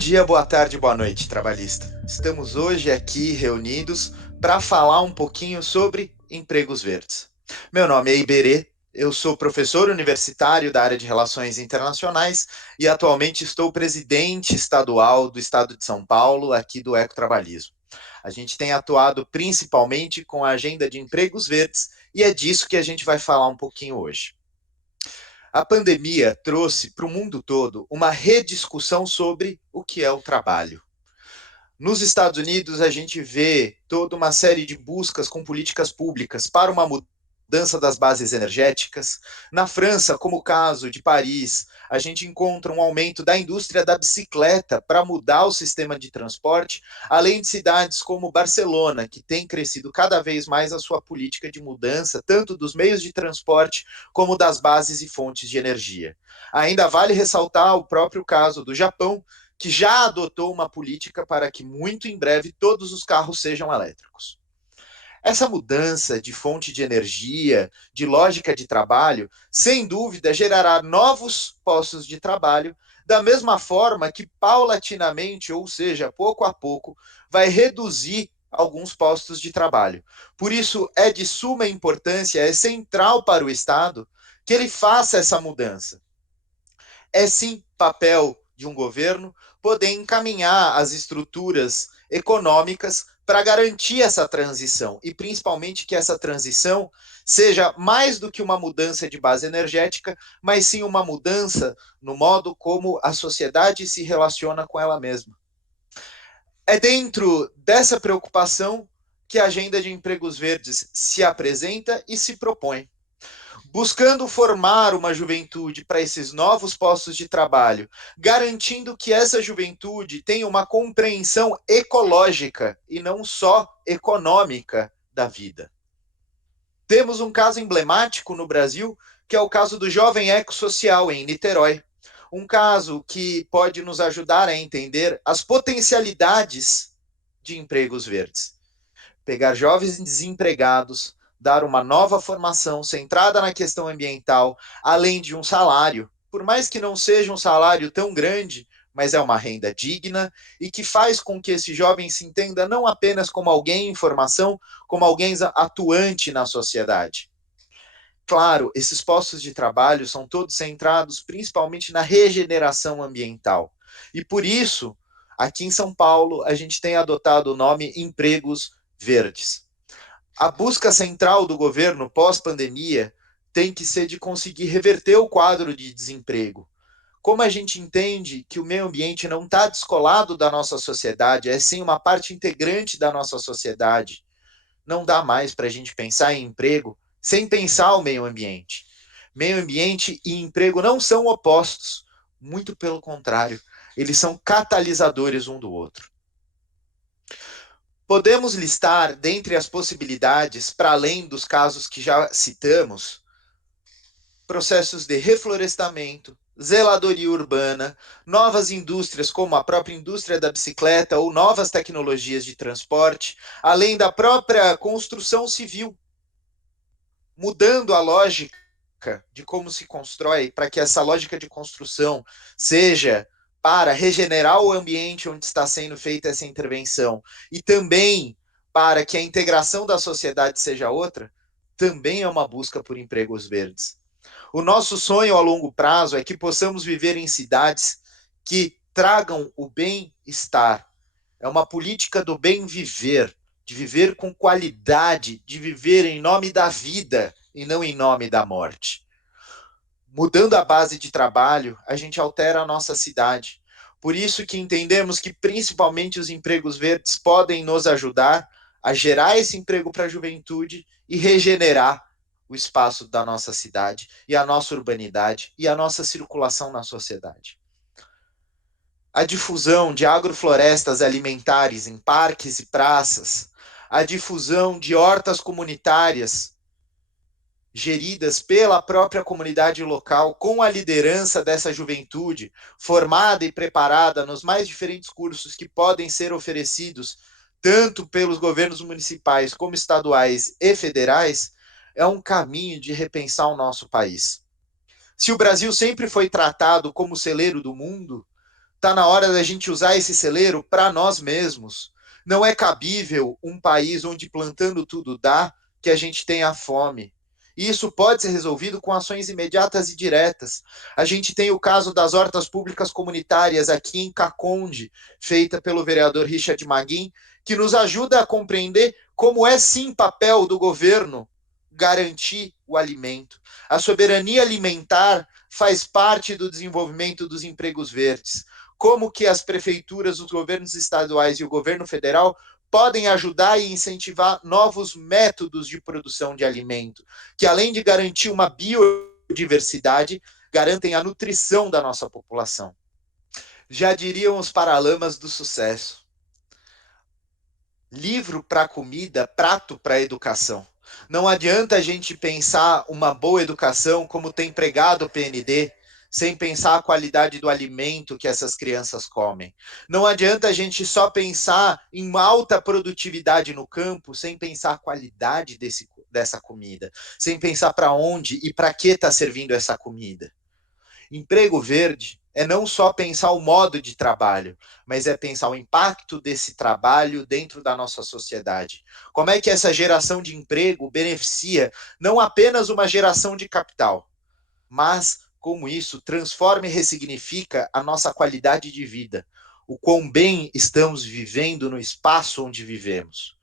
dia, boa tarde, boa noite, trabalhista. Estamos hoje aqui reunidos para falar um pouquinho sobre empregos verdes. Meu nome é Iberê, eu sou professor universitário da área de Relações Internacionais e atualmente estou presidente estadual do estado de São Paulo, aqui do Ecotrabalhismo. A gente tem atuado principalmente com a agenda de empregos verdes e é disso que a gente vai falar um pouquinho hoje. A pandemia trouxe para o mundo todo uma rediscussão sobre o que é o trabalho. Nos Estados Unidos, a gente vê toda uma série de buscas com políticas públicas para uma mudança das bases energéticas. Na França, como o caso de Paris, a gente encontra um aumento da indústria da bicicleta para mudar o sistema de transporte, além de cidades como Barcelona, que tem crescido cada vez mais a sua política de mudança, tanto dos meios de transporte como das bases e fontes de energia. Ainda vale ressaltar o próprio caso do Japão, que já adotou uma política para que muito em breve todos os carros sejam elétricos. Essa mudança de fonte de energia, de lógica de trabalho, sem dúvida gerará novos postos de trabalho, da mesma forma que paulatinamente, ou seja, pouco a pouco, vai reduzir alguns postos de trabalho. Por isso, é de suma importância, é central para o Estado que ele faça essa mudança. É sim papel de um governo poder encaminhar as estruturas econômicas para garantir essa transição e principalmente que essa transição seja mais do que uma mudança de base energética, mas sim uma mudança no modo como a sociedade se relaciona com ela mesma. É dentro dessa preocupação que a agenda de empregos verdes se apresenta e se propõe, buscando formar uma juventude para esses novos postos de trabalho, garantindo que essa juventude tenha uma compreensão ecológica e não só econômica da vida. Temos um caso emblemático no Brasil, que é o caso do Jovem Eco Social em Niterói. Um caso que pode nos ajudar a entender as potencialidades de empregos verdes. Pegar jovens desempregados, dar uma nova formação centrada na questão ambiental, além de um salário, por mais que não seja um salário tão grande, mas é uma renda digna e que faz com que esse jovem se entenda não apenas como alguém em formação, como alguém atuante na sociedade. Claro, esses postos de trabalho são todos centrados principalmente na regeneração ambiental. E por isso, aqui em São Paulo, a gente tem adotado o nome Empregos Verdes. A busca central do governo pós-pandemia tem que ser de conseguir reverter o quadro de desemprego. Como a gente entende que o meio ambiente não está descolado da nossa sociedade, é sim uma parte integrante da nossa sociedade, não dá mais para a gente pensar em emprego sem pensar o meio ambiente. Meio ambiente e emprego não são opostos, muito pelo contrário, eles são catalisadores um do outro. Podemos listar, dentre as possibilidades, para além dos casos que já citamos, processos de reflorestamento, zeladoria urbana, novas indústrias como a própria indústria da bicicleta ou novas tecnologias de transporte, além da própria construção civil, mudando a lógica de como se constrói para que essa lógica de construção seja para regenerar o ambiente onde está sendo feita essa intervenção e também para que a integração da sociedade seja outra, também é uma busca por empregos verdes. O nosso sonho a longo prazo é que possamos viver em cidades que tragam o bem-estar. É uma política do bem viver, de viver com qualidade, de viver em nome da vida e não em nome da morte. Mudando a base de trabalho, a gente altera a nossa cidade. Por isso que entendemos que principalmente os empregos verdes podem nos ajudar a gerar esse emprego para a juventude e regenerar o espaço da nossa cidade e a nossa urbanidade e a nossa circulação na sociedade. A difusão de agroflorestas alimentares em parques e praças, a difusão de hortas comunitárias geridas pela própria comunidade local, com a liderança dessa juventude, formada e preparada nos mais diferentes cursos que podem ser oferecidos, tanto pelos governos municipais como estaduais e federais, é um caminho de repensar o nosso país. Se o Brasil sempre foi tratado como celeiro do mundo, Está na hora da gente usar esse celeiro para nós mesmos. Não é cabível um país onde plantando tudo dá que a gente tenha fome. E isso pode ser resolvido com ações imediatas e diretas. A gente tem o caso das hortas públicas comunitárias aqui em Caconde, feita pelo vereador Richard Maguin, que nos ajuda a compreender como é sim papel do governo garantir o alimento. A soberania alimentar faz parte do desenvolvimento dos empregos verdes. Como que as prefeituras, os governos estaduais e o governo federal podem ajudar e incentivar novos métodos de produção de alimento, que além de garantir uma biodiversidade, garantem a nutrição da nossa população. Já diriam os paralamas do sucesso: livro para comida, prato para educação. Não adianta a gente pensar uma boa educação como tem pregado o PND, sem pensar a qualidade do alimento que essas crianças comem. Não adianta a gente só pensar em alta produtividade no campo, sem pensar a qualidade dessa comida, sem pensar para onde e para que está servindo essa comida. Emprego verde é não só pensar o modo de trabalho, mas é pensar o impacto desse trabalho dentro da nossa sociedade. Como é que essa geração de emprego beneficia não apenas uma geração de capital, mas como isso transforma e ressignifica a nossa qualidade de vida, o quão bem estamos vivendo no espaço onde vivemos.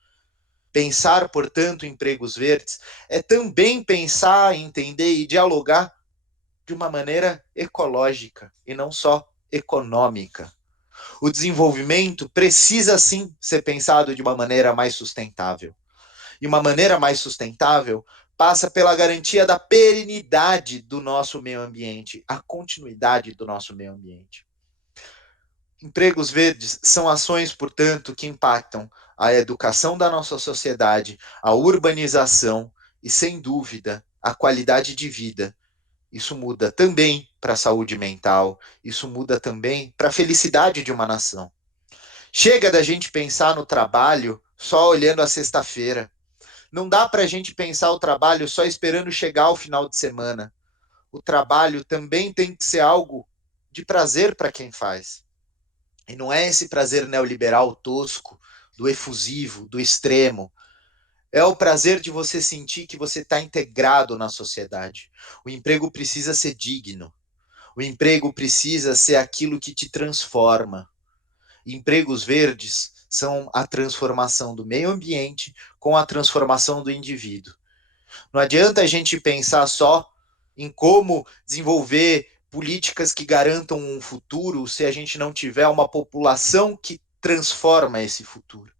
Pensar, portanto, em empregos verdes é também pensar, entender e dialogar de uma maneira ecológica e não só econômica. O desenvolvimento precisa sim ser pensado de uma maneira mais sustentável. E uma maneira mais sustentável passa pela garantia da perenidade do nosso meio ambiente, a continuidade do nosso meio ambiente. Empregos verdes são ações, portanto, que impactam a educação da nossa sociedade, a urbanização e, sem dúvida, a qualidade de vida. Isso muda também para a saúde mental, isso muda também para a felicidade de uma nação. Chega da gente pensar no trabalho só olhando a sexta-feira. Não dá para a gente pensar o trabalho só esperando chegar ao final de semana. O trabalho também tem que ser algo de prazer para quem faz. E não é esse prazer neoliberal tosco, do efusivo, do extremo. É o prazer de você sentir que você está integrado na sociedade. O emprego precisa ser digno. O emprego precisa ser aquilo que te transforma. Empregos verdes são a transformação do meio ambiente com a transformação do indivíduo. Não adianta a gente pensar só em como desenvolver políticas que garantam um futuro se a gente não tiver uma população que transforma esse futuro.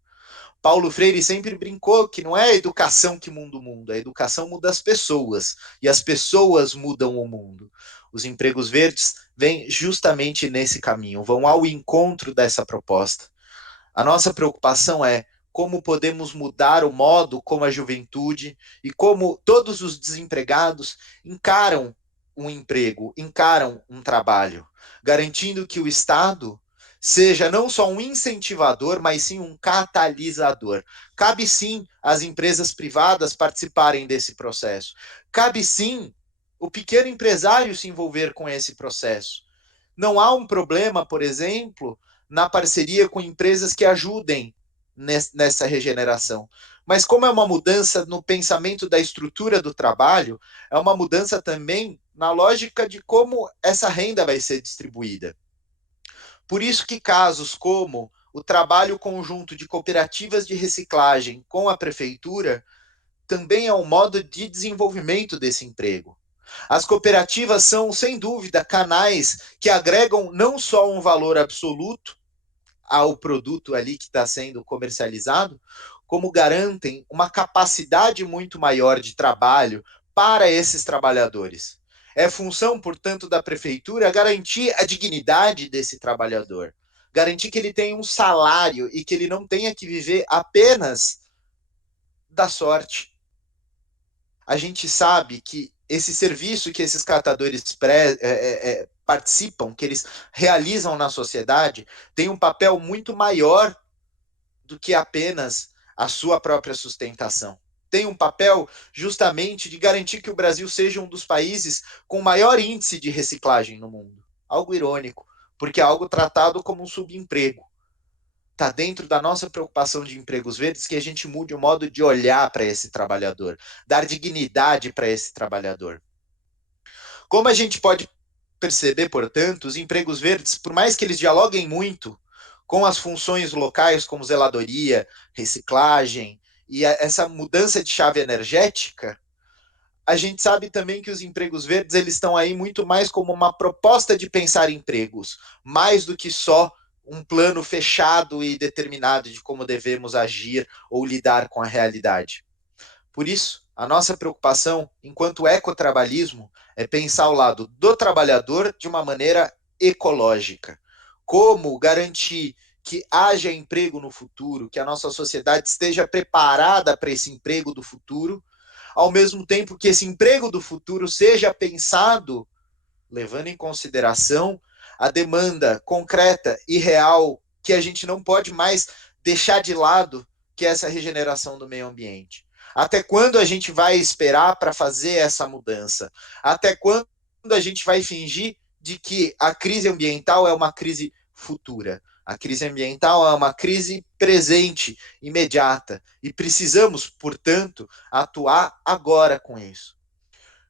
Paulo Freire sempre brincou que não é a educação que muda o mundo, a educação muda as pessoas, e as pessoas mudam o mundo. Os empregos verdes vêm justamente nesse caminho, vão ao encontro dessa proposta. A nossa preocupação é como podemos mudar o modo como a juventude e como todos os desempregados encaram um emprego, encaram um trabalho, garantindo que o Estado seja não só um incentivador, mas sim um catalisador. Cabe sim às empresas privadas participarem desse processo. Cabe sim o pequeno empresário se envolver com esse processo. Não há um problema, por exemplo, na parceria com empresas que ajudem nessa regeneração. Mas como é uma mudança no pensamento da estrutura do trabalho, é uma mudança também na lógica de como essa renda vai ser distribuída. Por isso que casos como o trabalho conjunto de cooperativas de reciclagem com a prefeitura também é um modo de desenvolvimento desse emprego. As cooperativas são, sem dúvida, canais que agregam não só um valor absoluto ao produto ali que está sendo comercializado, como garantem uma capacidade muito maior de trabalho para esses trabalhadores. É função, portanto, da prefeitura garantir a dignidade desse trabalhador, garantir que ele tenha um salário e que ele não tenha que viver apenas da sorte. A gente sabe que esse serviço que esses catadores participam, que eles realizam na sociedade, tem um papel muito maior do que apenas a sua própria sustentação. Tem um papel justamente de garantir que o Brasil seja um dos países com maior índice de reciclagem no mundo. Algo irônico, porque é algo tratado como um subemprego. Está dentro da nossa preocupação de empregos verdes que a gente mude o modo de olhar para esse trabalhador, dar dignidade para esse trabalhador. Como a gente pode perceber, portanto, os empregos verdes, por mais que eles dialoguem muito com as funções locais, como zeladoria, reciclagem e essa mudança de chave energética, a gente sabe também que os empregos verdes eles estão aí muito mais como uma proposta de pensar empregos, mais do que só um plano fechado e determinado de como devemos agir ou lidar com a realidade. Por isso, a nossa preocupação, enquanto ecotrabalhismo, é pensar ao lado do trabalhador de uma maneira ecológica. Como garantir que haja emprego no futuro, que a nossa sociedade esteja preparada para esse emprego do futuro, ao mesmo tempo que esse emprego do futuro seja pensado levando em consideração a demanda concreta e real que a gente não pode mais deixar de lado, que é essa regeneração do meio ambiente. Até quando a gente vai esperar para fazer essa mudança? Até quando a gente vai fingir de que a crise ambiental é uma crise futura? A crise ambiental é uma crise presente, imediata, e precisamos, portanto, atuar agora com isso.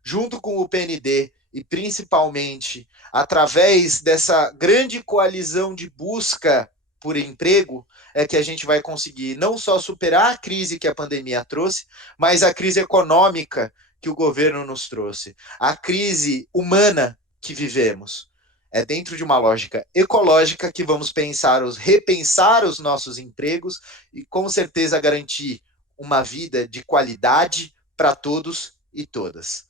Junto com o PND e principalmente através dessa grande coalizão de busca por emprego, é que a gente vai conseguir não só superar a crise que a pandemia trouxe, mas a crise econômica que o governo nos trouxe, a crise humana que vivemos. É dentro de uma lógica ecológica que vamos repensar os nossos empregos e com certeza garantir uma vida de qualidade para todos e todas.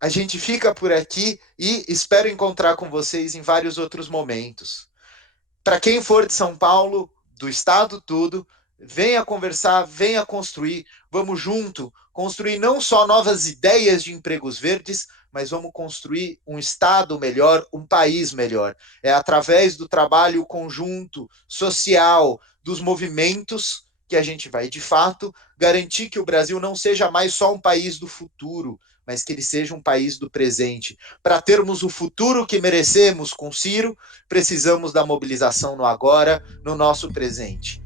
A gente fica por aqui e espero encontrar com vocês em vários outros momentos. Para quem for de São Paulo, do estado todo, venha conversar, venha construir, vamos junto construir não só novas ideias de empregos verdes, mas vamos construir um estado melhor, um país melhor. É através do trabalho conjunto, social, dos movimentos que a gente vai, de fato, garantir que o Brasil não seja mais só um país do futuro, mas que ele seja um país do presente. Para termos o futuro que merecemos com Ciro, precisamos da mobilização no agora, no nosso presente.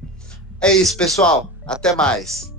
É isso, pessoal. Até mais.